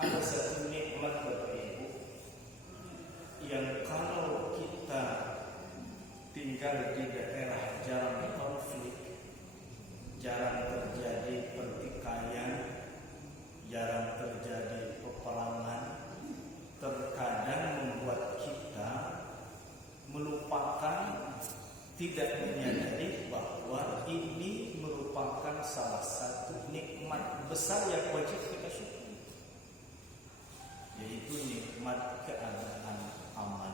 Ada satu nikmat Bapak Ibu yang kalau kita tinggal di daerah jarang konflik, jarang terjadi pertikaian, jarang terjadi peperangan, terkadang membuat kita melupakan, tidak menyadari bahwa ini merupakan salah satu nikmat besar yang wajib kita syukuri, yaitu nikmat keadaan aman.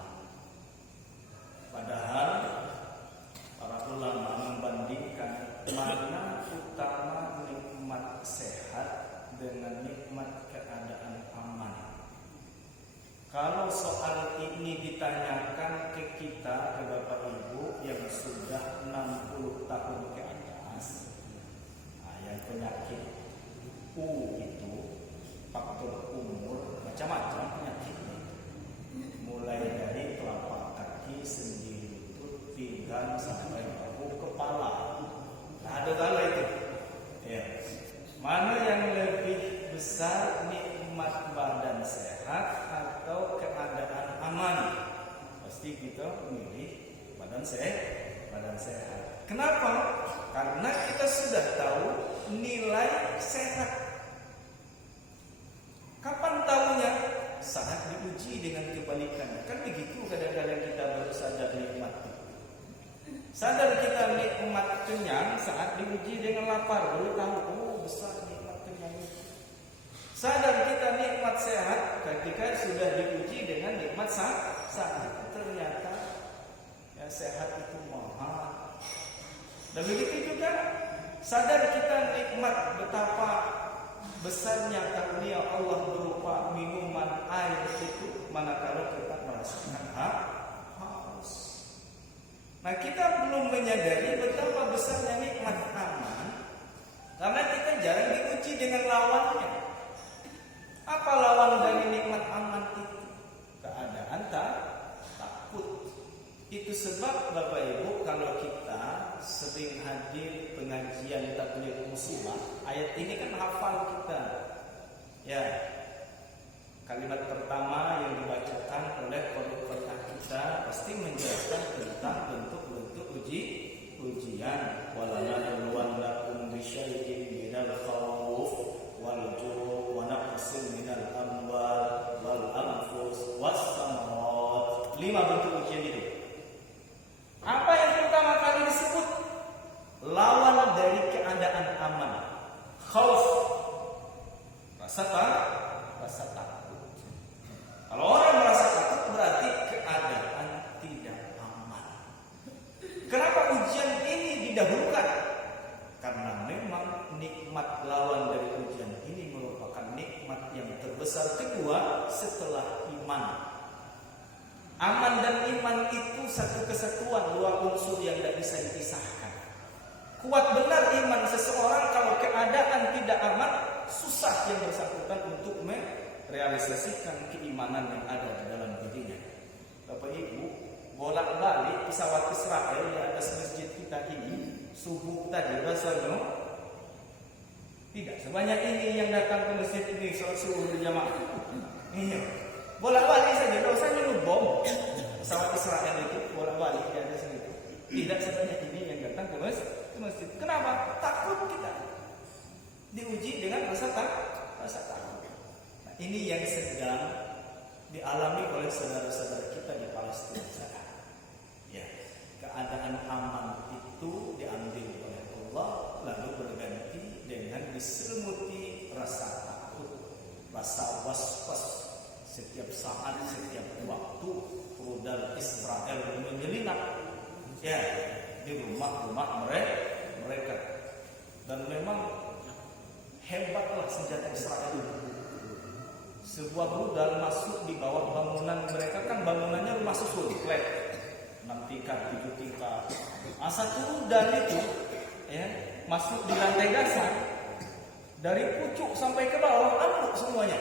Padahal para ulama membandingkan mana utama nikmat sehat dengan nikmat keadaan aman. Kalau soal ini ditanyakan ke kita, ke Bapak Ibu yang sudah 60 tahun ke atas, yang penyakit U itu, faktor umur, macam-macam penyakitnya, mulai dari telapak kaki, sendi lutut, pinggang sampai bahu kepala. Nah, ada tanda itu. Ya. Mana yang lebih besar, nikmat badan sehat atau keadaan aman? Pasti kita memilih badan sehat. Kenapa? Karena kita sudah tahu nilai sehat. Kapan tahunya? Saat diuji dengan kebalikannya. Kan begitu kadang-kadang kita baru sadar nikmat. Sadar kita nikmat kenyang saat diuji dengan lapar. Baru tahu, oh besar nikmat kenyang itu. Sadar kita nikmat sehat ketika sudah diuji dengan nikmat sakit. Ternyata ya, sehat itu mahal. Dan begitu juga sadar kita nikmat betapa besarnya karunia Allah berupa minuman air itu manakala kita merasakan haus. Nah, kita belum menyadari betapa besarnya nikmat aman karena kita jarang diuji dengan lawannya. Apa lawan dari nikmat aman itu? Keadaan takut. Itu sebab Bapak Ibu, kalau kita sering hadir pengajian tabligh musibah, ayat ini kan hafal kita. Ya. Kalimat pertama yang dibacakan oleh qari'ah kita pasti menjelaskan tentang bentuk-bentuk ujian. Walanabluwannakum bisyai'in minal khauf wal ju' wa naqsin minal amwal wal anfus was samarat. 5 bentuk ujian itu. Apa yang pertama kali disebut? Lawan dari keadaan aman. Khauf. Rasa takut. Kalau orang merasa takut berarti keadaan tidak aman. Kenapa ujian ini didahulukan? Karena memang nikmat lawan dari ujian ini merupakan nikmat yang terbesar kedua setelah iman. Aman dan iman itu satu kesatuan, 2 unsur yang tidak bisa dipisahkan. Kuat benar iman seseorang kalau keadaan tidak aman, susah yang bersangkutan untuk merealisasikan keimanan yang ada di dalam dirinya. Bapak Ibu, bolak-balik pesawat Israel di atas masjid kita ini subuh tadi rasanya tidak sebanyak ini yang datang ke masjid ini sholat subuh berjamaah. Iya. Bolak-balik saja, tidak usah nyuruh bom. Pesawat Israel itu bolak-balik di atas itu. Tidak sebanyak ini yang datang ke masjid. Kenapa? Takut kita. Diuji dengan rasa takut. Nah, ini yang sedang dialami oleh saudara-saudara kita di Palestina. Ya, keadaan aman itu diambil oleh Allah lalu berganti dengan diselimuti rasa takut, rasa was-was. Setiap saat, setiap waktu rudal Israel menyelinap ya di rumah-rumah mereka. Dan memang hebatlah senjata Israel itu. Sebuah rudal masuk di bawah bangunan mereka, kan bangunannya rumah susun flat 6 tingkat, 7 tingkat. Satu rudal itu ya masuk di lantai dasar, dari pucuk sampai ke bawah ambruk semuanya.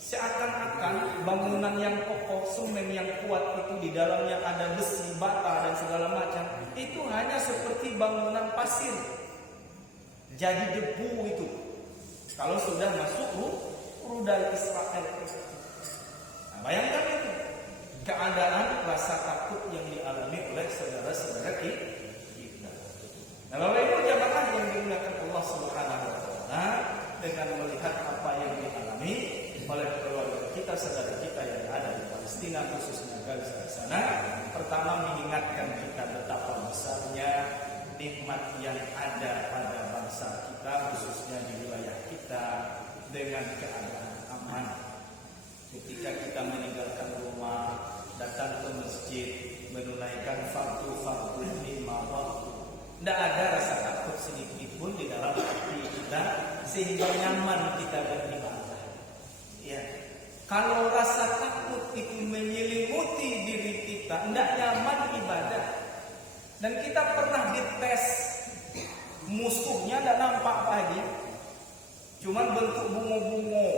Seakan-akan bangunan yang kokoh, semen yang kuat itu di dalamnya ada besi, bata dan segala macam, itu hanya seperti bangunan pasir. Jadi debu itu. Kalau sudah masuk rudal Israel. Nah, bayangkan itu keadaan rasa takut yang dialami oleh saudara-saudara kita. Nah, Bapak Ibu jamaah yang dimuliakan Allah Subhanahu wa taala, dengan melihat apa yang dialami oleh keluarga kita, saudara kita yang ada di Palestina, khususnya Gaza sana, pertama mengingatkan kita betapa besarnya nikmat yang ada pada bangsa kita, khususnya di wilayah kita, dengan keadaan aman. Ketika kita meninggalkan rumah, datang ke masjid, menunaikan fardu-fardu 5 waktu, tidak ada rasa takut sedikit pun di dalam hati kita, sehingga nyaman kita beribadah. Ya, kalau rasa takut itu menyelimuti diri kita, tidak nyaman ibadah. Dan kita pernah dites, musuhnya tidak nampak lagi, cuman bentuk bungo-bungo,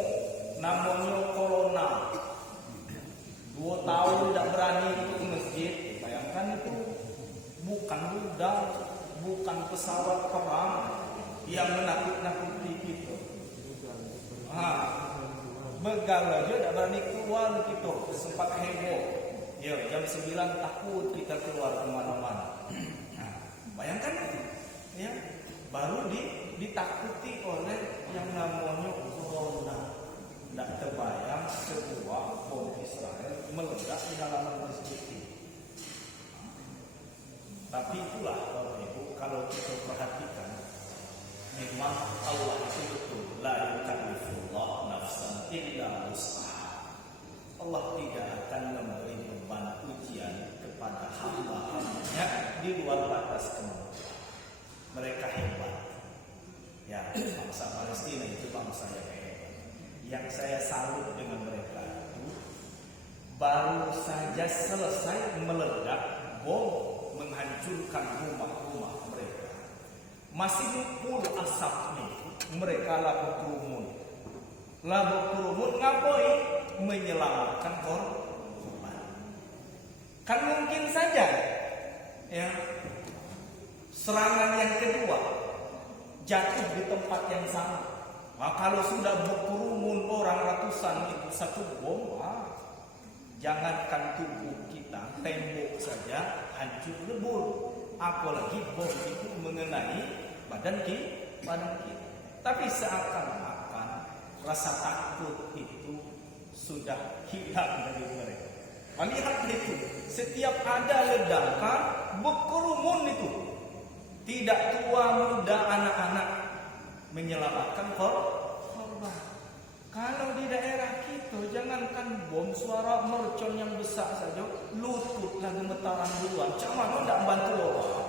namanya corona. 2 tahun tidak berani ke masjid. Bayangkan itu bukan rudal, bukan pesawat perang yang menakut-nakuti kita. Begal aja tidak berani keluar gitu, sempat heboh. Ya, jam 9 takut kita keluar kemana-mana. Bayangkan itu, ya, baru ditakuti oleh yang namanya corona. Tidak terbayang sebuah bom Israel meledak di halaman masjid ini. Tapi itulah Bapak Ibu, kalau kita perhatikan, memang Allah itu betul, la yukallifullah nafsan illa wus'aha. Allah tidak akan memberi beban ujian kepada hamba-hambanya di luar batas kemampuan. Mereka hebat. Ya, bangsa Palestina itu bangsa yang hebat. Yang saya salut dengan mereka itu, baru saja selesai meledak bom menghancurkan rumah-rumah mereka, masih ngumpul asapnya, mereka lalu kerumun ngapain? Menyelamatkan korban. Kan mungkin saja, ya, serangan yang kedua jatuh di tempat yang sama. Nah, kalau sudah berkerumun orang ratusan itu satu bom, jangankan tubuh kita, tembok saja hancur lebur. Apalagi bom itu mengenai badan kita. Tapi seakan-akan rasa takut itu sudah hilang dari mereka. Lihat itu, setiap ada ledakan berkerumun itu, tidak tua muda anak-anak menyelamatkan korban. Kalau di daerah kita, jangankan bom, suara mercon yang besar saja, lutut lah gemetaran duluan. Cak mana tidak bantu orang?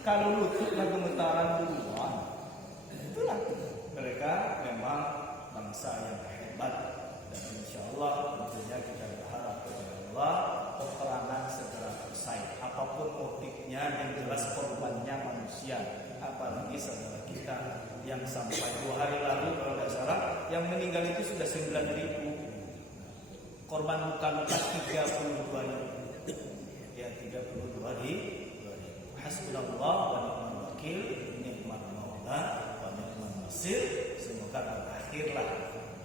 Kalau lutut lah gemetaran duluan, itulah mereka memang bangsa yang hebat. Dan insya Allah tentunya kita berharap kepada Allah peperangan segera selesai. Apapun motifnya, yang jelas korbannya manusia. Apalagi saudara kita yang sampai 2 hari lalu kalau tidak salah, yang meninggal itu sudah 9.000. Korban luka-luka 32.000. Ya, 32.000. Hasbunallah wa ni'mal wakil, ni'mal maula wa ni'mal nasir. Semoga berakhirlah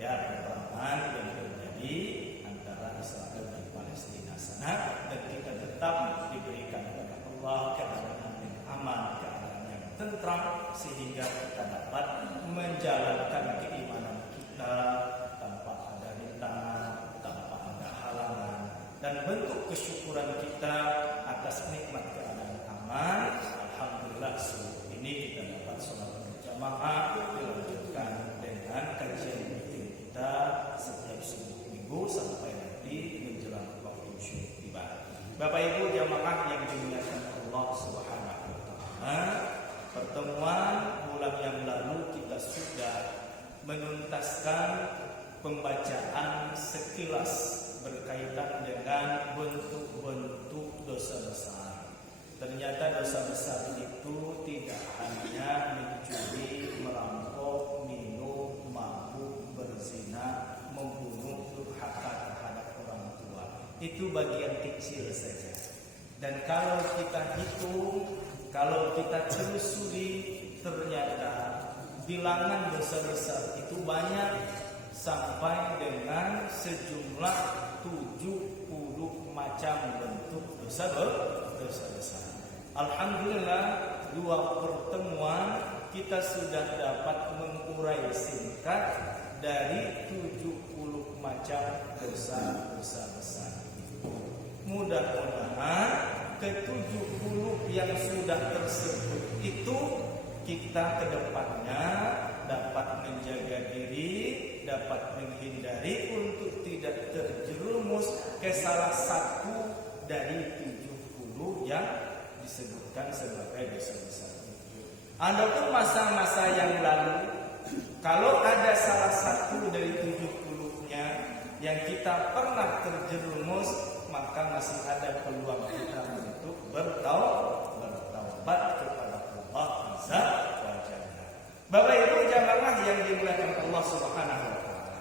ya peperangan yang terjadi antara Israel dan Palestina sana, dan kita tetap diberikan oleh Allah keadaan yang aman, keadaan yang tentram, sehingga kita dapat menjalankan keimanan kita tanpa ada rintangan, tanpa ada halangan, dan bentuk kesyukuran kita atas nikmat keadaan aman. Alhamdulillah, seluruh ini kita dapat sholat berjamaah, dilanjutkan dengan kajian rutin kita setiap minggu sampai nanti menjelang waktu syukur tiba. Bapak Ibu jamaah yang dimuliakan Allah Subhanahu wa taala, pertemuan bulan yang lalu kita sudah menuntaskan pembacaan sekilas berkaitan dengan bentuk-bentuk dosa besar. Ternyata dosa besar itu tidak hanya mencuri, merampok, minum, mabuk, berzina, membunuh, durhaka terhadap orang tua. Itu bagian kecil saja. Dan kalau kita hitung, kalau kita telusuri, ternyata bilangan dosa besar itu banyak, sampai dengan sejumlah 70 macam bentuk dosa besar. Alhamdulillah 2 pertemuan kita sudah dapat mengurai singkat dari 70 macam dosa besar. Mudah-mudahan ke-70 yang sudah tersebut itu kita kedepannya dapat menjaga diri, dapat menghindari untuk tidak terjerumus ke salah satu dari 70 yang disebutkan sebagai dosa besar. Adapun masa-masa yang lalu, kalau ada salah satu dari 70-nya yang kita pernah terjerumus, maka masih ada peluang kita untuk bertaubat kepada Allah Azza wa Jalla. Bapak Ibu jamaah yang dimuliakan Allah Subhanahu wa taala.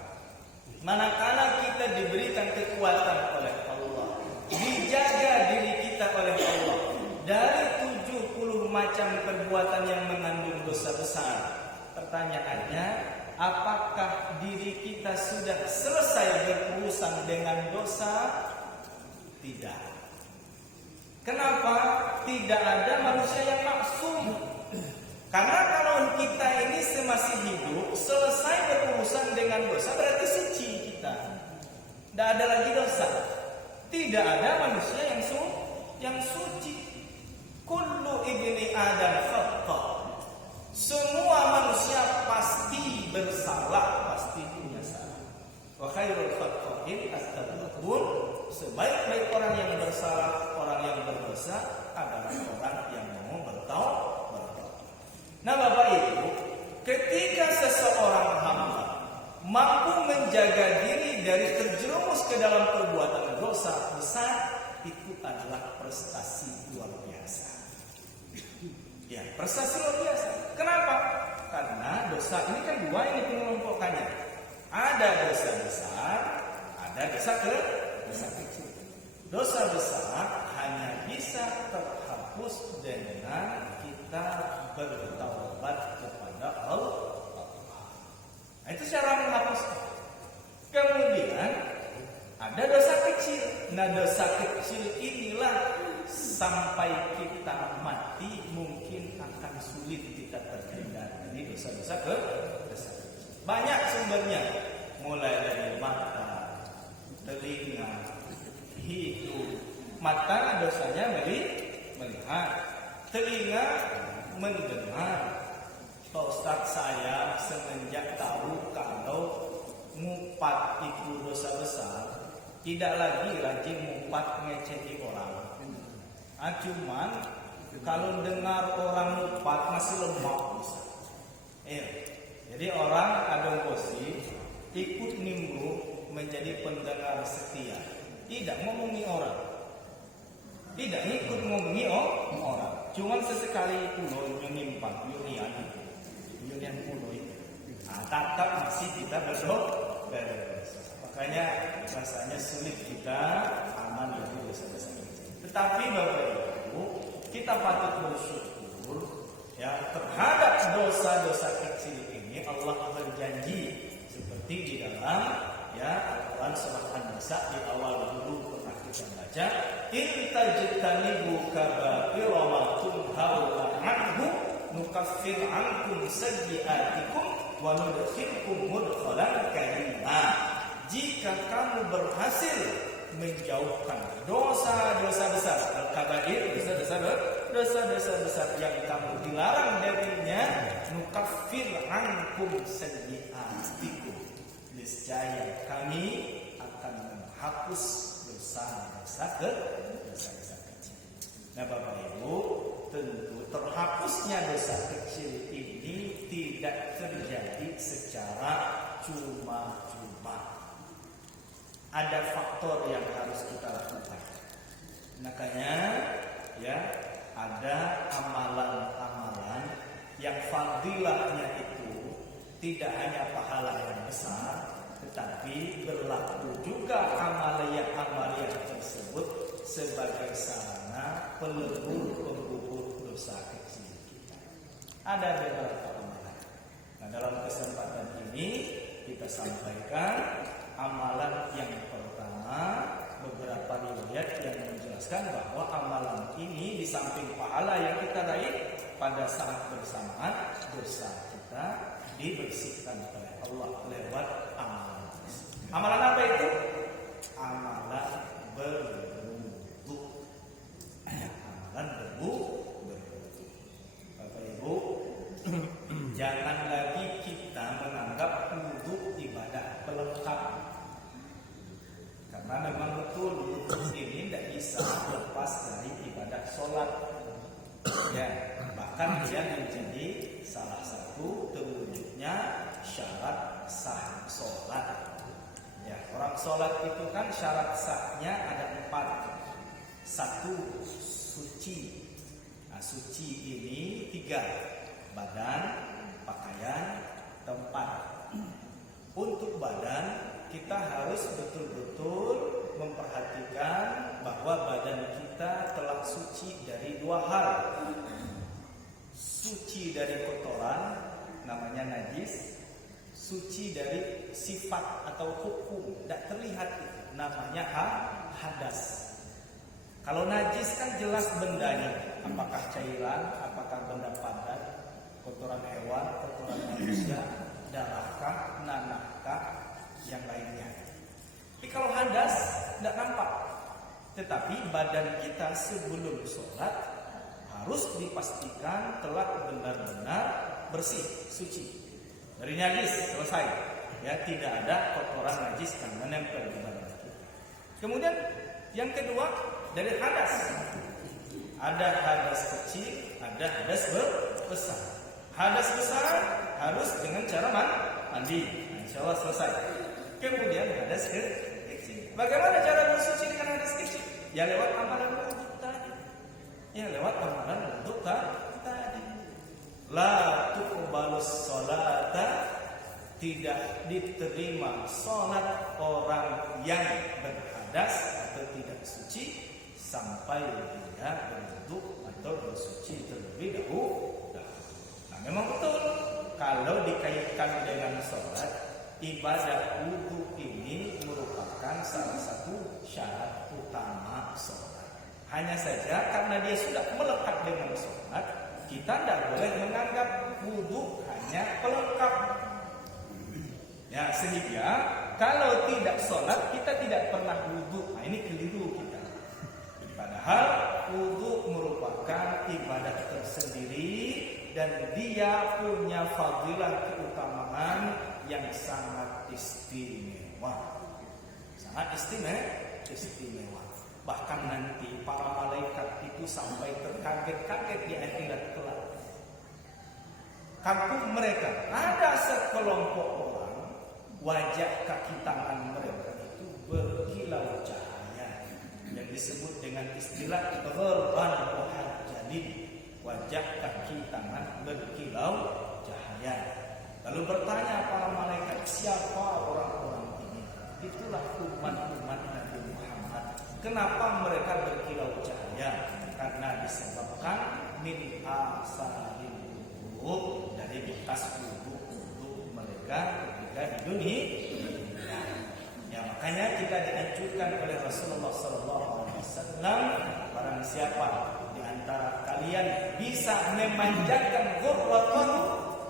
Manakala kita diberikan kekuatan oleh Allah, dijaga diri kita oleh Allah dari 70 macam perbuatan yang mengandung dosa besar. Pertanyaannya, apakah diri kita sudah selesai berurusan dengan dosa? Tidak. Kenapa? Tidak ada manusia yang maksum. Karena kalau kita ini semasih hidup selesai berurusan dengan dosa, berarti suci kita. Tidak ada lagi dosa. Tidak ada manusia yang suci. Kullu ibni Adam khata. Semua manusia pasti bersalah, pasti punya salah. Wa khairul khata'in at-tawwabun. Sebaik-baik orang yang bersalah, orang yang berdosa adalah orang yang mau bertaubat. Nah, Bapak Ibu, ketika seseorang hamba mampu menjaga diri dari terjerumus ke dalam perbuatan dosa besar, itu adalah prestasi luar biasa. Ya, prestasi luar biasa. Kenapa? Karena dosa ini kan 2 ini pengelompokannya. Ada dosa besar, ada dosa kecil. Dosa besar hanya bisa terhapus dengan kita bertaubat kepada Allah. Nah, itu cara menghapusnya. Kemudian ada dosa kecil. Nah, dosa kecil inilah sampai kita mati mungkin akan sulit kita terhindar dari dosa-dosa kecil. Banyak sumbernya, mulai dari mata, telinga, hidung. Mata dosanya melihat, telinga mendengar. Pak Ustaz, saya semenjak tahu kalau ngupat itu dosa besar, tidak lagi rajin ngupat ngecehi orang. Cuman kalau dengar orang ngupat masih lemah bisa. Jadi orang adong posisi ikut nimbrung menjadi pendengar setia, tidak ngomongi orang, tidak ikut ngomongi orang. Cuman sesekali pulau nyimpan unian pulau itu. Tetap masih kita berdosa. Makanya rasanya sulit kita aman dari dosa-dosa ini. Tetapi Bapak Ibu, kita patut bersyukur ya terhadap dosa-dosa kecil ini. Allah berjanji seperti di dalam Al-Quran surah An-Nisa di awal dulu pernah kita baca, in tajtanibu kaba'ira ma tunhauna anhu nukaffir ankum sayyi'atikum wa nudkhilkum mudkhalan karima. Jika kamu berhasil menjauhkan dosa-dosa besar, al-kabair, dosa-dosa besar yang kamu dilarang darinya, nukaffir ankum sayyi'atikum, niscaya kami akan menghapus dosa-dosa kecil. Nah, Bapak Ibu, tentu terhapusnya dosa kecil ini tidak terjadi secara cuma-cuma. Ada faktor yang harus kita lakukan. Makanya ada amalan-amalan yang fadilahnya itu tidak hanya pahala yang besar, tetapi berlaku juga amalia tersebut sebagai sarana pelebur dosa kecil kita. Ada beberapa amalan. Nah, dalam kesempatan ini kita sampaikan amalan yang pertama, beberapa riwayat yang menjelaskan bahwa amalan ini di samping pahala yang kita raih pada saat bersamaan, dosa kita dibersihkan oleh Allah lewat amalan. Amalan apa itu? Amalan berwudu. Amalan berwudu. Bapak Ibu, jangan lagi kita menganggap wudu ibadah pelengkap. Karena memang betul wudu ini tidak bisa lepas dari ibadah sholat. Ya, bahkan dia menjadi salah satu terwujudnya syarat sah sholat. Ya, orang sholat itu kan syarat sahnya ada 4. 1, suci. Nah, suci ini 3, badan, pakaian, tempat. Untuk badan kita harus betul-betul memperhatikan bahwa badan kita telah suci dari 2 hal. Suci dari kotoran, namanya najis. Suci dari sifat atau hukum, tidak terlihat, namanya hadas. Kalau najis kan jelas bendanya, apakah cairan, apakah benda padat, kotoran hewan, kotoran manusia, darahkah, nanahkah, yang lainnya. Tapi kalau hadas tidak nampak. Tetapi badan kita sebelum sholat harus dipastikan telah benar-benar bersih, suci. Dari najis selesai. Ya, tidak ada kotoran najis yang menempel di badan kita. Kemudian yang kedua dari hadas. Ada hadas kecil, ada hadas besar. Hadas besar harus dengan cara mandi. Nah, insya Allah selesai. Kemudian hadas kecil. Bagaimana cara bersuci dengan hadas kecil? Ya lewat amalan wudu tadi. Ya lewat amalan wudu tadi. La tuqbalus sholata, tidak diterima sholat orang yang berhadas atau tidak suci sampai dia berwudu atau bersuci terlebih dahulu. Nah, memang betul kalau dikaitkan dengan sholat, ibadah wudu ini merupakan salah satu syarat utama sholat. Hanya saja karena dia sudah melekat dengan sholat, kita tidak boleh menganggap wudu hanya pelengkap. Ya, sehingga kalau tidak sholat kita tidak pernah wudu. Nah, ini keliru kita. Padahal wudu merupakan ibadah tersendiri dan dia punya fadilah keutamaan yang sangat istimewa. Sangat istimewa. Bahkan nanti para malaikat itu sampai terkaget-kaget di akhirat kelak. Kampung mereka ada sekelompok orang, wajah kaki tangan mereka itu berkilau cahaya, yang disebut dengan istilah ghurban muhajjalin, wajah kaki tangan berkilau cahaya. Lalu bertanya para malaikat, siapa orang-orang ini? Itulah umat-umat Nabi Muhammad. Kenapa mereka berkilau cahaya? Karena disebabkan min asalil wudu, dari bekas wudu mereka ketika di dunia. Ya, makanya kita dianjurkan oleh Rasulullah SAW, barang siapa di antara kalian bisa memanjatkan ghurratan,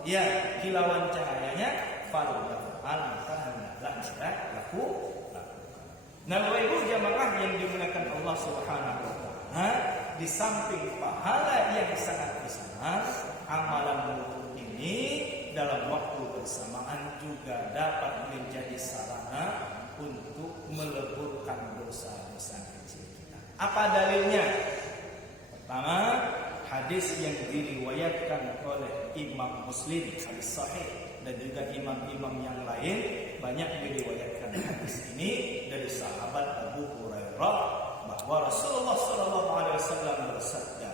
ya kilauan cahayanya, falyaf'al, maka hendaklah kita lakukan. Nah, Bapak Ibu jamaah yang dimuliakan Allah Subhanahu wa taala, di samping pahala yang sangat besar, amalan wudu ini dalam waktu bersamaan juga dapat menjadi sarana untuk meleburkan dosa-dosa kecil kita. Apa dalilnya? Pertama, hadis yang diriwayatkan oleh Imam Muslim, hadis sahih, dan juga imam-imam yang lain banyak diriwayatkan hadis ini dari sahabat Abu Hurairah bahwa Rasulullah sallallahu alaihi wasallam bersabda,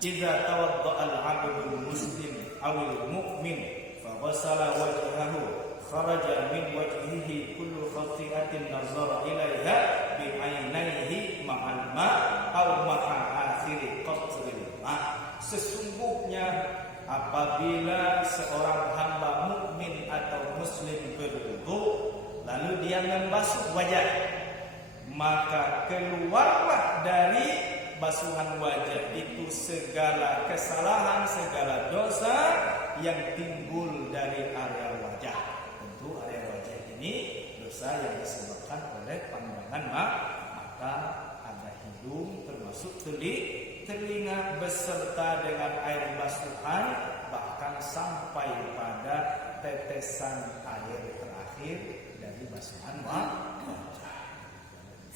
"Idza tawadda'a al-'abdu muslim aw al-mu'min fa ghasala wajhahu kharaja min wajhihi kullu khati'atin nazara ilaiha bi 'ainaihi ma'al ma' aw ma'a akhiri qatril ma'." Sesungguhnya apabila seorang hamba mukmin atau muslim berwudu, membasuh wajah, maka keluarlah dari basuhan wajah itu segala kesalahan, segala dosa yang timbul dari area wajah. Tentu area wajah ini dosa yang disebabkan oleh pandangan mata, ada hidung, termasuk telinga beserta dengan air basuhan, bahkan sampai pada tetesan air terakhir dari basuhan wajah.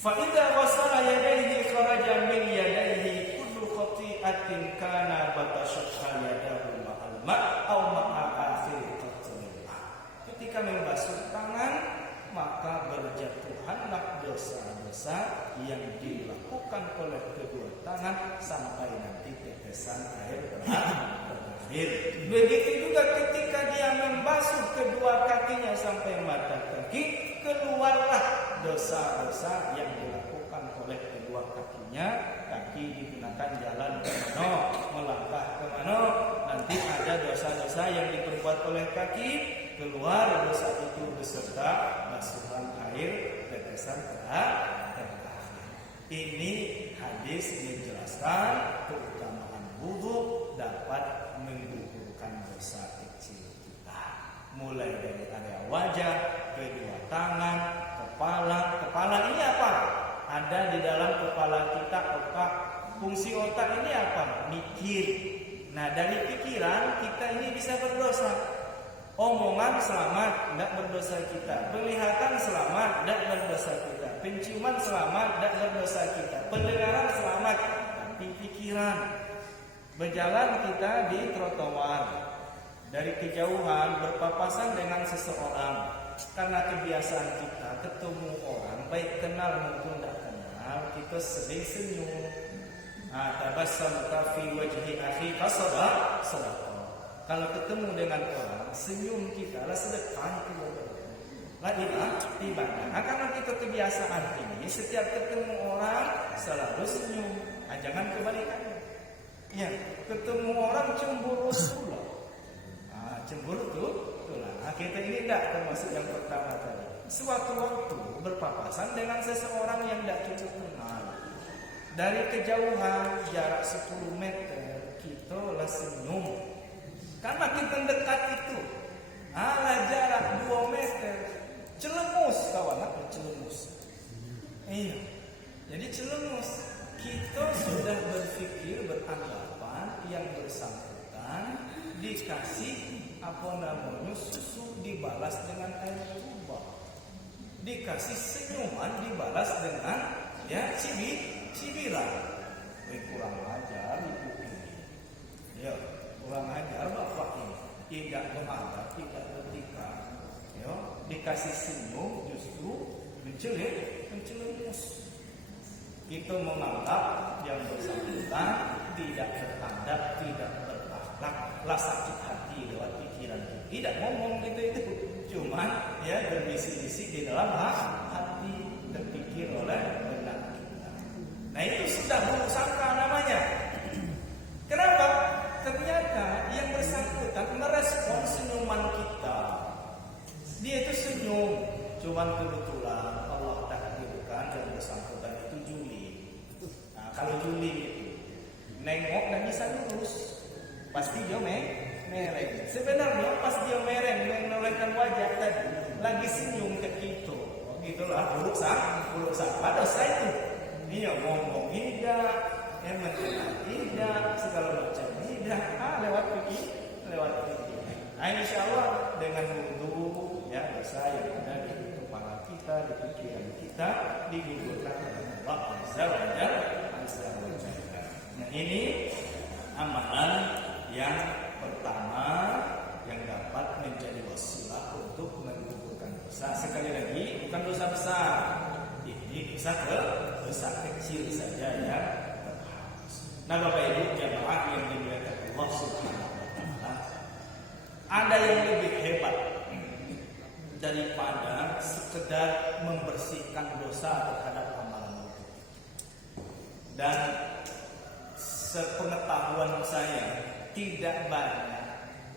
Fa idza ghasala yadayhi kharaja min yadayhi kullu khati'atin kana batashatha yadahu ma'al ma' aw ma'a akhir qatrillah. Ketika membasuh tangan, maka berjatuhanlah dosa-dosa yang dilakukan oleh kedua tangan sampai nanti tetesan air terakhir. Begitu juga ketika dia membasuh kedua kakinya sampai mata kaki, keluarlah dosa-dosa yang dilakukan oleh kedua kakinya. Kaki digunakan jalan ke mana, melangkah ke mana, nanti ada dosa-dosa yang diperbuat oleh kaki, keluar dosa itu beserta basuhan air tetesan terakhir. Ini hadis menjelaskan keutamaan wudu dapat menggugurkan dosa kecil kita, mulai dari area wajah, kedua tangan, kepala. Kepala ini apa? Ada di dalam kepala kita otak. Fungsi otak ini apa? Mikir. Nah, dari pikiran kita ini bisa berdosa. Omongan selamat, tidak berdosa kita. Penglihatan selamat, tidak berdosa kita. Penciuman selamat, tidak berdosa kita. Pendengaran selamat, tapi pikiran. Berjalan kita di trotoar, dari kejauhan berpapasan dengan seseorang. Karena kebiasaan kita ketemu orang, baik kenal maupun tidak kenal, kita sering senyum. Tabassamta fi wajhi akhika sadaqah. Kalau ketemu dengan orang, senyum kita lah sedekah itu. Ibadah. Karena kita kebiasaan ini, setiap ketemu orang selalu senyum. Jangan kebalikannya. Ya, ketemu orang cemburu pula. Cemburu tuh. Kita ini tidak termasuk yang pertama tadi. Suatu waktu berpapasan dengan seseorang yang tidak kita kenal. Dari kejauhan jarak 10 meter kita lah senyum. Karena kita dekat itu, jarak 2 meter, celemus kawan, celemus. Iya, jadi celemus. Kita sudah berpikir beranggapan yang bersangkutan dikasih susu dibalas dengan air tuba, dikasih senyuman dibalas dengan cibiran. Kurang ajar ibu ini. Ya. Kurang ajar bapak ini, tidak mengadab, tidak betika. Dikasih senyum justru mencelemus. Itu menganggap yang bersangkutan tidak beradab, tidak berakhlak, lah sakit hati lewat pikiran. Tidak ngomong itu, cuman berbisik-bisik di dalam hati, terpikir oleh benak kita. Nah, itu sudah buruk sangka namanya. Kenapa? Ternyata yang bersangkutan merespon senyuman kita. Dia itu senyum, cuman kebetulan Allah takdirkan yang bersangkutan itu juli. Nah, kalau juli itu nengok dan bisa lurus, pasti dia mereng. Sebenarnya pas dia mereng menolehkan wajah tadi, lagi senyum ke kita. Itulah buruk sangka dosa itu. Dia ngomong tidak, tidak, segala macam tidak, lewat pikir. Nah, insya Allah dengan wudu dosa yang ada di kepala kita, di pikiran kita digugurkan oleh Allah Azza wa Jalla. Nah, ini amalan yang pertama yang dapat menjadi wasilah untuk menggugurkan dosa. Sekali lagi, bukan dosa besar. Ini dosa kecil saja ya. Nah, Bapak Ibu jamaah yang dimuliakan Allah Subhanahu wa taala, ada yang lebih hebat daripada sekedar membersihkan dosa terhadap amalan itu. Dan sepengetahuan saya, tidak banyak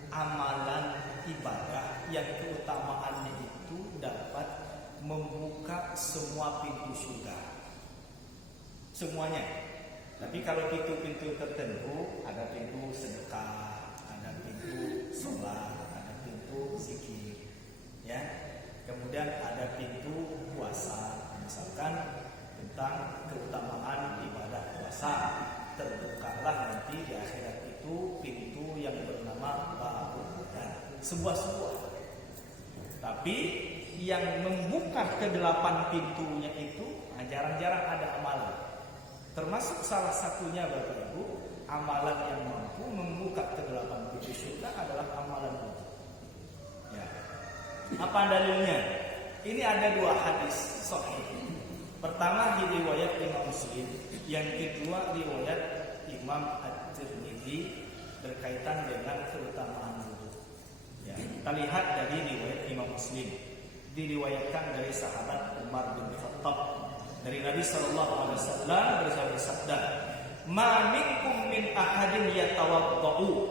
amalan ibadah yang keutamaannya itu dapat membuka semua pintu surga. Semuanya. Tapi kalau pintu-pintu tertentu, ada pintu sedekah, ada pintu sholat, ada pintu zikir, ya. Kemudian ada pintu puasa, misalkan tentang keutamaan ibadah puasa. Terbukalah nanti di akhirat itu pintu yang bernama Babul Huda. Sebuah-sebuah. Tapi yang membuka ke-8 pintunya itu jarang-jarang ada amalan. Termasuk salah satunya Bapak Ibu, amalan yang mampu membuka ke-8 pintu surga adalah amalan wudu. Ya. Apa dalilnya? Ini ada 2 hadis sahih. Pertama di riwayat Imam Muslim, yang kedua riwayat Imam At-Tirmidzi berkaitan dengan keutamaan wudu. Ya, kita lihat dari riwayat Imam Muslim, diriwayatkan dari sahabat Umar bin Khattab dari Nabi sallallahu alaihi wasallam bersabda, "Ma minkum min ahadin yatawaddau."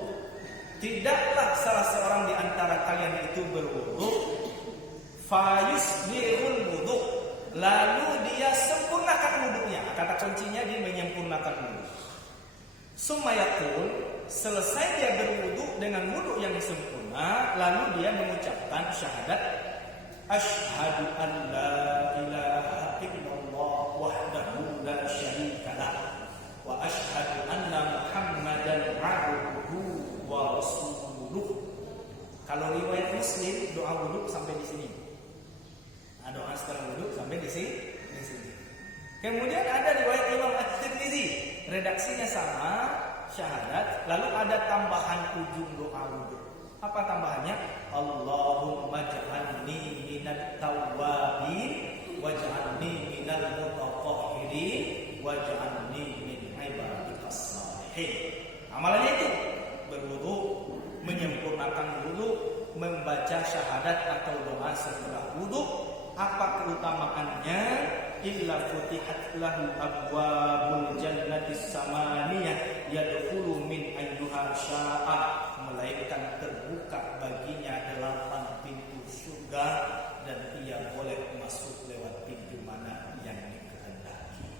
Tidaklah salah seorang di antara kalian itu berwudu, fayusbihul wudu, lalu dia sempurnakan wudunya. Kata kuncinya dia menyempurnakan wudu. Sumayaqul, selesai dia berwudu dengan wudu yang sempurna, lalu dia mengucapkan syahadat, asyhadu an la ilaha illallah wahdahu la syarikalah wa asyhadu anna Muhammadan abduhu wa rasuluh. Kalau riwayat Muslim doa wudu sampai di sini. Nah, doa setelah wudu sampai di sini. Kemudian ada riwayat Imam At-Tirmidzi, redaksinya sama, syahadat, lalu ada tambahan ujung doa wudu. Apa tambahannya? Allahumma ja'alni minat tawwabin waj'alni minal mutatahhirin waj'alni min ibadikas salihin. Amalannya itu berwudu, menyempurnakan wudu, membaca syahadat atau doa setelah wudu. Apa keutamaannya? Illa futihat lahu abwabul jannatis samaniyah yadkhulu min ayyuha sya'a, melainkan terbuka baginya 8 pintu surga dan ia boleh masuk lewat pintu mana yang dikehendaki.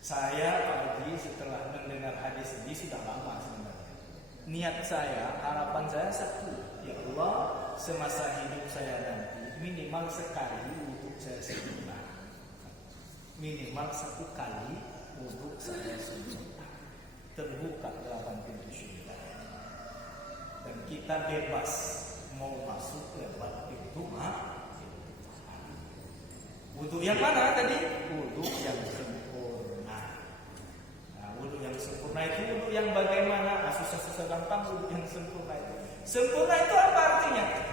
Saya pagi setelah mendengar hadis ini sudah lama sebenarnya. Niat saya, harapan saya satu, ya Allah, semasa hidup saya nanti minimal sekali wudhu saya sempurna. Minimal 1 kali wudhu saya sempurna. Terbuka 8 pintu surga. Dan kita bebas mau masuk lewat pintu mana. Wudhu yang mana tadi? Wudhu yang sempurna. Nah, wudhu yang sempurna itu wudhu yang bagaimana? Susah-susah gampang wudhu yang sempurna itu. Sempurna itu apa artinya?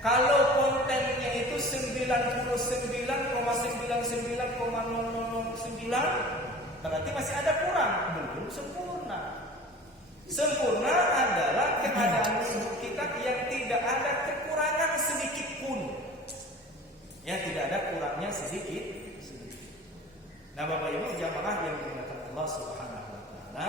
Kalau kontennya itu 99,99,009, berarti masih ada kurang, belum sempurna. Sempurna adalah keadaan hidup kita yang tidak ada kekurangan sedikit pun. Ya, tidak ada kurangnya sedikit. Nah, Bapak Ibu jamaah yang dimuliakan Allah Subhanahu wa taala,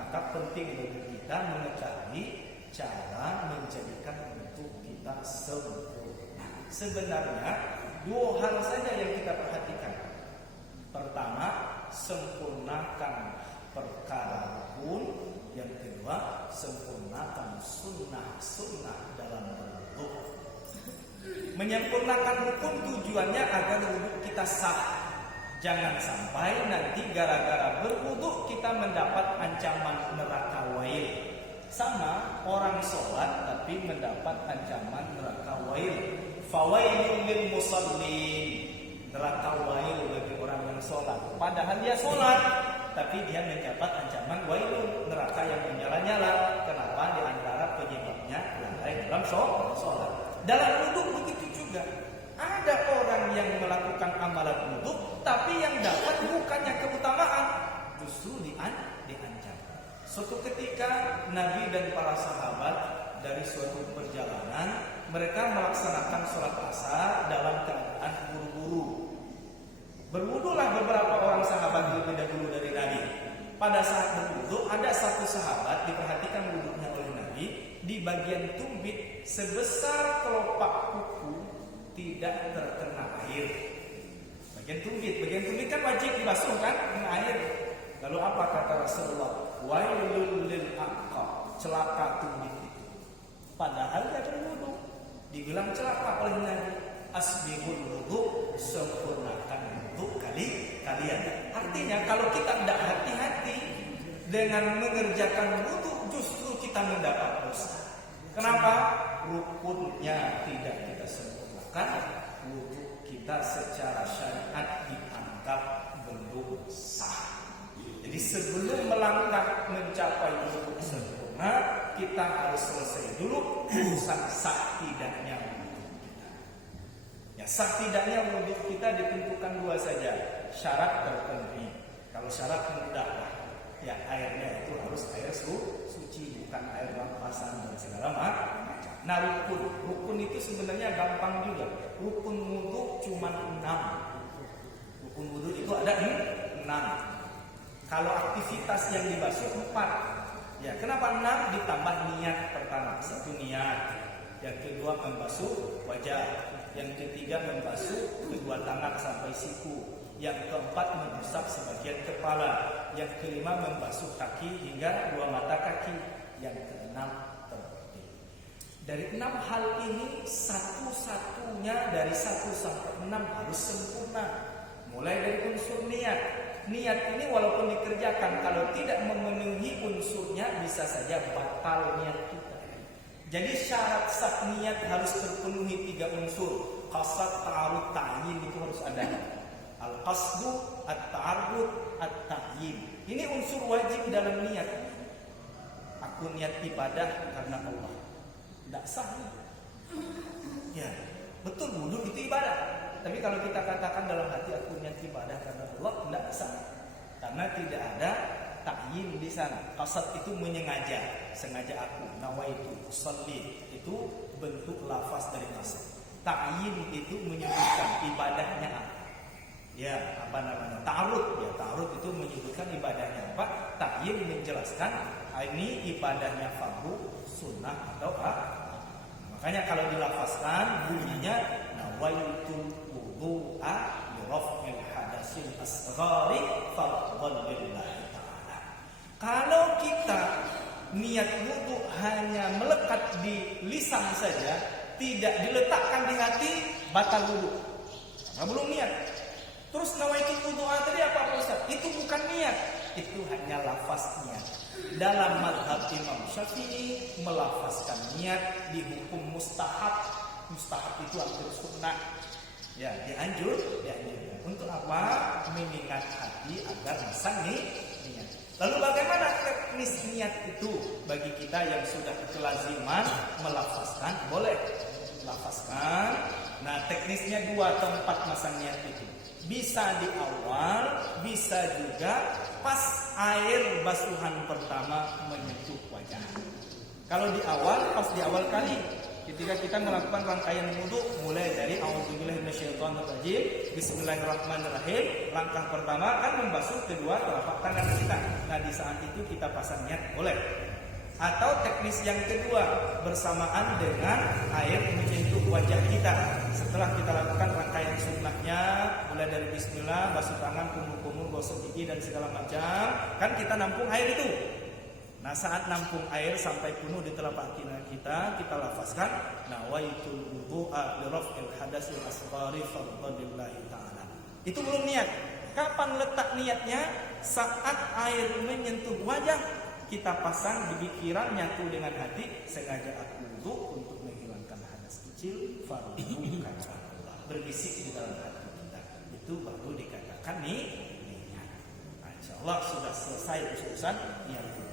maka penting bagi kita mengetahui cara menjadikan untuk kita sempurna. Sebenarnya 2 hal saja yang kita perhatikan. Pertama, sempurnakan perkara rukun. Yang kedua, sempurnakan sunnah-sunnah dalam berwudu. Menyempurnakan rukun tujuannya agar wudu kita sah. Jangan sampai nanti gara-gara berwudu kita mendapat ancaman neraka wail. Sama orang sholat tapi mendapat ancaman neraka wail. Fawailun lil musallin, neraka wail bagi orang yang sholat. Padahal dia sholat, tapi dia mendapat ancaman wailun, neraka yang menyala-nyala. Kenapa? Di antara penyebabnya lalai dalam sholat. Dalam wudu begitu juga. Ada orang yang melakukan amalan wudu, tapi yang dapat bukannya keutamaan, justru diancam. Suatu ketika Nabi dan para sahabat dari suatu perjalanan, mereka melaksanakan sholat asar dalam keadaan buru-buru. Berwudulah beberapa orang sahabat lebih dahulu dari Nabi. Pada saat berwudu, ada satu sahabat diperhatikan wudunya oleh Nabi, di bagian tumit sebesar kelopak kuku tidak terkena air. Bagian tumit kan wajib dibasuh kan dengan air. Lalu apa kata Rasulullah? Wailul lil aqab, celaka tumit itu. Padahal dia berwudu, dibilang celaka oleh Nabi. Asbihul wudu, sempurnakan wudu kalian. Artinya kalau kita tidak hati-hati dengan mengerjakan wudu, justru kita mendapat dosa. Kenapa? Rukunnya tidak kita sempurnakan, wudu kita secara syariat dianggap belum sah. Jadi sebelum melangkah mencapai wudu sempurna, kita harus selesai dulu urusan sah tidaknya wudu kita. Ya, sah tidaknya wudu kita ditentukan dua saja, syarat terpenuhi. Kalau syarat mudah, ya airnya itu harus air suci, bukan air lampasan dan segala macam. Nah, rukun itu sebenarnya gampang juga. Rukun wudu cuma 6. Rukun wudu itu ada 6. Kalau aktivitas yang dibasuh 4. Ya, kenapa 6? Ditambah niat pertama. 1 niat. Yang kedua membasuh wajah. Yang ketiga membasuh kedua tangan sampai siku. Yang keempat mengusap sebagian kepala. Yang kelima membasuh kaki hingga 2 mata kaki. Yang keenam terpeti. Dari 6 hal ini satu-satunya dari 1 sampai 6 harus sempurna. Mulai dari unsur niat. Niat ini walaupun dikerjakan, kalau tidak memenuhi unsurnya bisa saja batal niat kita. Jadi syarat sah niat harus terpenuhi 3 unsur. Qasad, ta'arud, ta'yin itu harus ada. Al-qasdu, at-ta'arud, at-ta'yin. Ini unsur wajib dalam niat. Aku niat ibadah karena Allah. Tidak sah. Ya, betul wudu itu ibadah. Tapi kalau kita katakan dalam hati aku niat ibadah karena Allah, tidak sah. Karena tidak ada ta'yin di sana. Qasad itu menyengaja, sengaja aku, nawaitu, usolli, itu bentuk lafaz dari qasad. Ta'yin itu menyebutkan ibadahnya apa. Ya, apa namanya? Ta'arud, ya ta'arud itu menyebutkan ibadahnya apa. Ta'yin menjelaskan ini ibadahnya fardu, sunnah atau apa. Makanya kalau dilafazkan bunyinya nawaitul wudu'a li raf'il hadasil asghari fardhan lillahi ta'ala. Kalau kita niat wudu hanya melekat di lisan saja, tidak diletakkan di hati, batal wudu. Karena belum niat. Terus nawaitul wudu'a tadi apa Ustaz? Itu bukan niat, itu hanya lafaz niat. Dalam mazhab Imam Syafi'i melafazkan niat dihukum mustahab. Mustahab itu hampir sunnah. Ya, dianjurkan. Untuk apa? Mengingat hati agar masang niat. Lalu bagaimana teknis niat itu bagi kita yang sudah kelaziman melafazkan? Boleh lafazkan. Nah, teknisnya 2 tempat masang niat itu. Bisa di awal, bisa juga pas air basuhan pertama menyentuh wajah. Kalau di awal, pas di awal kali, ketika kita melakukan rangkaian wudu, mulai dari a'udzubillahi minasyaitonirrajim, bismillahirrahmanirrahim, langkah pertama kan membasuh kedua telapak tangan kita. Nah, di saat itu kita pasang niat, boleh. Atau teknis yang kedua, bersamaan dengan air menyentuh wajah kita. Setelah kita lakukan rangkaian sunnahnya, mulai dari bismillah, basuh tangan, kumur-kumur, gosok gigi dan segala macam, kan kita nampung air itu. Nah, saat nampung air sampai penuh di telapak tangan kita lafazkan nawaitul wudu'a li raf'il hadasil asghari fardhan lillahi ta'ala. Itu belum niat. Kapan letak niatnya? Saat air menyentuh wajah, kita pasang di pikiran, nyatu dengan hati, sengaja aku wudu untuk menghilangkan hadas kecil, fardu karena Allah. Berbisik di dalam hati kita. Itu baru dikatakan niat. Nah, insyaallah sudah selesai urusan niat itu.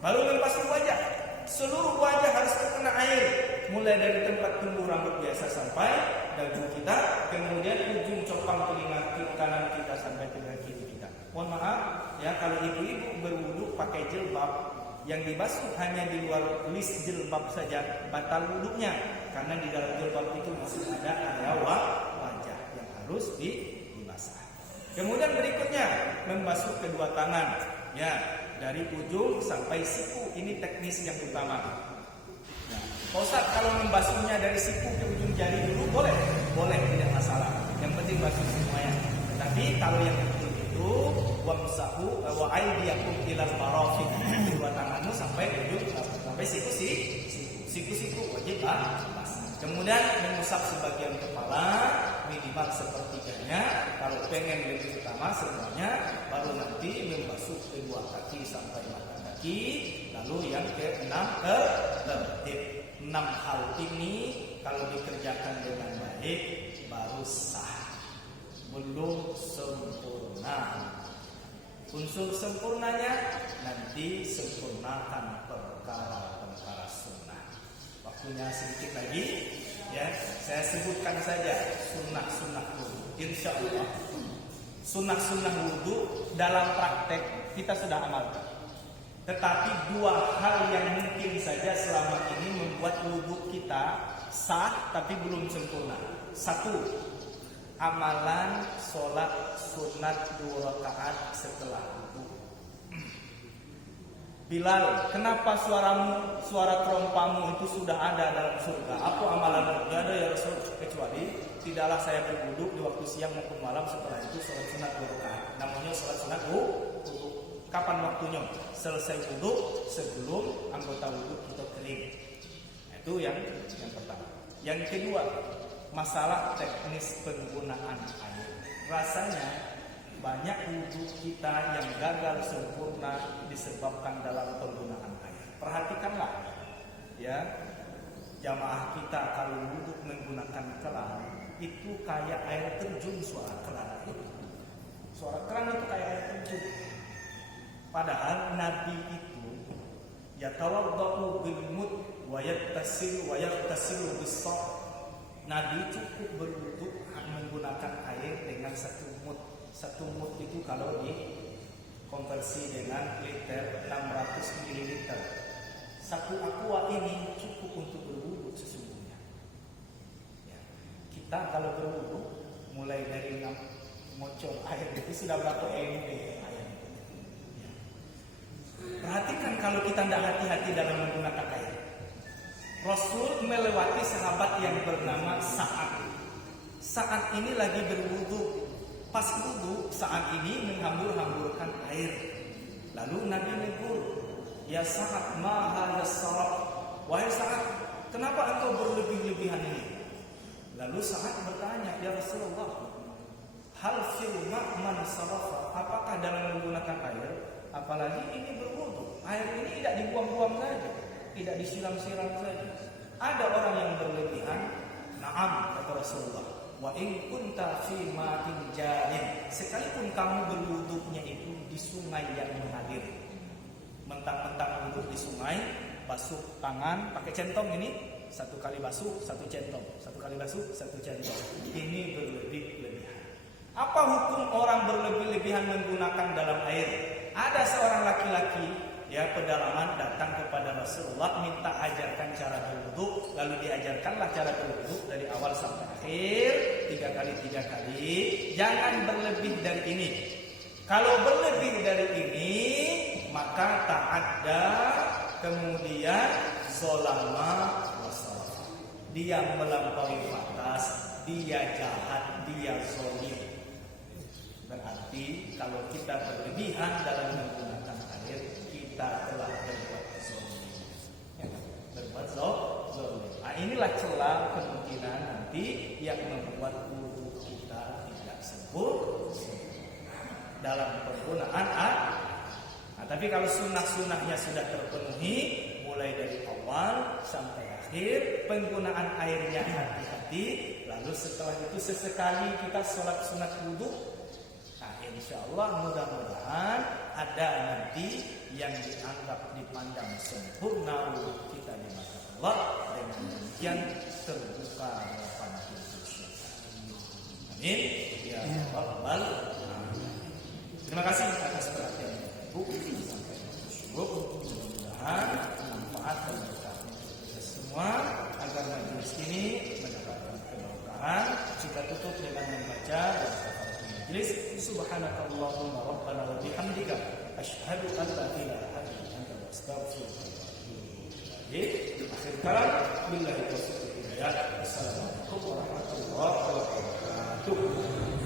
Baru membasuh wajah. Seluruh wajah harus terkena air, mulai dari tempat tumbuh rambut biasa sampai dagu kita, kemudian ujung copang telinga kanan kita sampai telinga kiri kita. Mohon maaf ya, kalau ibu-ibu berwudu pakai jilbab, yang dibasuh hanya di luar list jilbab saja, batal wudunya. Karena di dalam jilbab itu masih ada area wajah yang harus dibasah. Kemudian berikutnya membasuh kedua tangan, ya, dari ujung sampai siku. Ini teknis yang utama. Nah, Ustaz, kalau membasuhnya dari siku ke ujung jari dulu boleh? boleh, tidak masalah. Yang penting basuh semuanya. Tapi kalau yang betul itu wamsahu wa aydiyakum ilal marafiq, kedua tanganmu sampai ujung sampai siku wajib basah. Kemudian mengusap sebagian kepala minimal sepertiganya. Kalau pengen lebih utama semuanya, baru nanti membasuh kedua kaki sampai mata kaki. Lalu yang keenam tertib. 6 hal ini kalau dikerjakan dengan baik baru sah. Belum sempurna. Unsur sempurnanya nanti sempurnakan perkara-perkara sunnah. Waktunya sedikit lagi, ya. Saya sebutkan saja sunnah-sunnah wudu. Insya Allah sunnah-sunnah wudu dalam praktek kita sudah amalkan. Tetapi 2 hal yang mungkin saja selama ini membuat wudu kita sah tapi belum sempurna. 1, amalan sholat sunat 2 rakaat setelah wudu. Bilal, kenapa suara terompamu itu sudah ada dalam surga? Apa amalanmu? Tidak ada ya Rasul, kecuali tidaklah saya berwudu di waktu siang maupun malam, setelah itu sholat sunat 2 rakaat. Namanya sholat sunat wudu. Kapan waktunya? Selesai wudu sebelum anggota wudu kita kering. Itu yang pertama. Yang kedua, masalah teknis penggunaan air. Rasanya banyak wudu kita yang gagal sempurna disebabkan dalam penggunaan air. Perhatikanlah, ya, jamaah kita kalau wudu menggunakan keran itu kayak air terjun suara keran itu. Suara keran itu kayak air terjun. Padahal Nabi itu yatawaddau bil mud wa yattasilu bis-sa'. Nabi cukup berwudu menggunakan air dengan 1 mud. 1 mud itu kalau dikonversi dengan liter 600 ml. 1 aqua ini cukup untuk berwudu sesungguhnya. Ya. Kita kalau berwudu mulai dari 6 mocor air itu sudah berapa ml air. Perhatikan kalau kita tidak hati-hati dalam menggunakan air. Rasul melewati sahabat yang bernama Sa'ad. Sa'ad ini lagi berwudu. Pas wudu, Sa'ad ini menghambur-hamburkan air. Lalu Nabi menegur, "Ya Sa'ad, ma hadha saraf?" Wahai Sa'ad, kenapa engkau berlebih-lebihan ini? Lalu Sa'ad bertanya, "Ya Rasulullah, hal fil ma'man sarafa?" Apakah dalam menggunakan air, apalagi ini berwudu, air ini tidak dibuang-buang saja, tidak disiram-siram saja. Ada orang yang berlebihan. Na'am, kata Rasulullah. Wa in kunta fi ma'in jarin, sekalipun kamu berwudunya itu di sungai yang mengalir. Mentang-mentang wudu di sungai, basuh tangan pakai centong ini, 1 kali basuh 1 centong, 1 kali basuh 1 centong. Ini berlebih-lebihan. Apa hukum orang berlebih-lebihan menggunakan dalam air? Ada seorang laki-laki, ya, pedalaman datang kepada Rasulullah minta ajarkan cara berwudu. Lalu diajarkanlah cara berwudu dari awal sampai akhir 3 kali. Jangan berlebih dari ini. Kalau berlebih dari ini maka ta'adda, kemudian zolama wasalah. Dia melampaui batas, dia jahat, dia zalim. Berarti kalau kita berlebihan dalam menggunakan air, kita telah berbuat zalim. Ya, berbuat zalim. Nah, inilah celah kemungkinan nanti yang membuat wudu kita tidak sempurna dalam penggunaan air. Nah, tapi kalau sunnah-sunnahnya sudah terpenuhi mulai dari awal sampai akhir, penggunaan airnya hati-hati. Lalu setelah itu sesekali kita sholat sunat wudu. Insyaallah mudah-mudahan ada nanti yang dianggap dipandang sempurna kita di mata Allah. Dengan demikian terbuka harapan pintu syaitan. Amin ya rabbal alamin. Terima kasih atas perhatian Ibu. Sampai syukur, mudah-mudahan manfaat dan berkah kita semua agar majelis ini mendapatkan keberkahan. Kita tutup dengan membaca majlis. Subhanakallahumma rabbana wa bihamdika asyhadu an la ilaha illa anta astaghfiruka wa atubu ilaik. Akhir kalam billahi taufiq. Ya, assalamualaikum warahmatullahi wabarakatuh.